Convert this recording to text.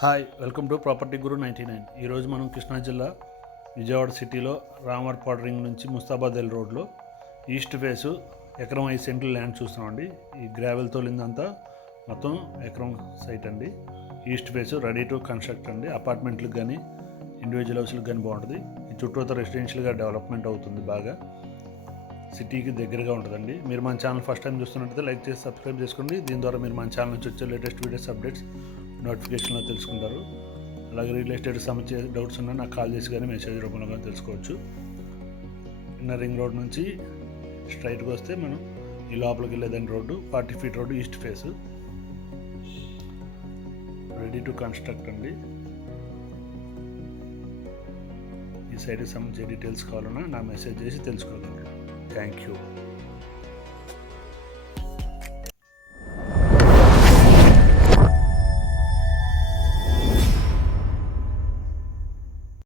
Hi, welcome to property గురు 99. ఈరోజు మనం కృష్ణా జిల్లా విజయవాడ సిటీలో రామర్పాడు రింగ్ నుంచి ముస్తాబాద్ ఎల్ రోడ్లో ఈస్ట్ ఫేసు ఎకరం 5 సెంట్లు ల్యాండ్ చూస్తున్నామండి. ఈ గ్రావెల్తో లిందంతా మొత్తం ఎకరం సైట్ అండి. East face ready to construct అండి. అపార్ట్మెంట్లకు కానీ ఇండివిజువల్ హౌస్లకు కానీ బాగుంటుంది. ఈ చుట్టూతో రెసిడెన్షియల్గా డెవలప్మెంట్ అవుతుంది, బాగా సిటీకి దగ్గరగా ఉంటుందండి. మీరు మన ఛానల్ ఫస్ట్ టైం చూస్తున్నట్టయితే లైక్ చేసి సబ్స్క్రైబ్ చేసుకోండి. దీని ద్వారా మీరు మన ఛానల్ నుంచి వచ్చే లేటెస్ట్ వీడియోస్ అప్డేట్స్ నోటిఫికేషన్లో తెలుసుకుంటారు. అలాగే రియల్ ఎస్టేట్ సంబంధించిన డౌట్స్ ఉన్నా నాకు కాల్ చేసి కానీ మెసేజ్ రూపంలో కానీ తెలుసుకోవచ్చు. ఇన్నర్ రింగ్ రోడ్ నుంచి స్ట్రైట్గా వస్తే మనం ఈ లోపలికి వెళ్ళేదాని road 40 feet road east face ready to construct అండి. ఈ సైడ్కి సంబంధించిన డీటెయిల్స్ కావాలన్నా నా మెసేజ్ చేసి తెలుసుకోగలరు. Thank you.